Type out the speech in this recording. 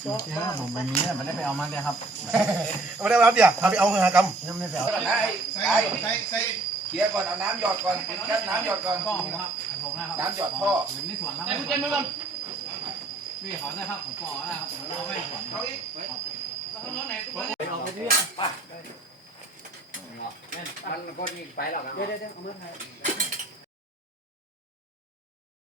ผมไม่มีมันได้ไปเอามาเนี่ยครับไม่ได้รับเดี๋ยวทำไปเอาเงินกรรมยังไม่ไปเอาใส่เขียก่อนเอาน้ำหยอดก่อนแค่น้ำหยอดก่อนพ่อผมครับผมนะครับน้ำหยอดพ่อในสวนแล้วแต่คุณเจมส์ก่อนพี่ขอนะครับผมปอนะครับผมเอาไม่สวนเอาอีกเอาไปเรื่อยไปมันก็นี่ไปแล้วนะเดี๋ยวเอามาถ่าย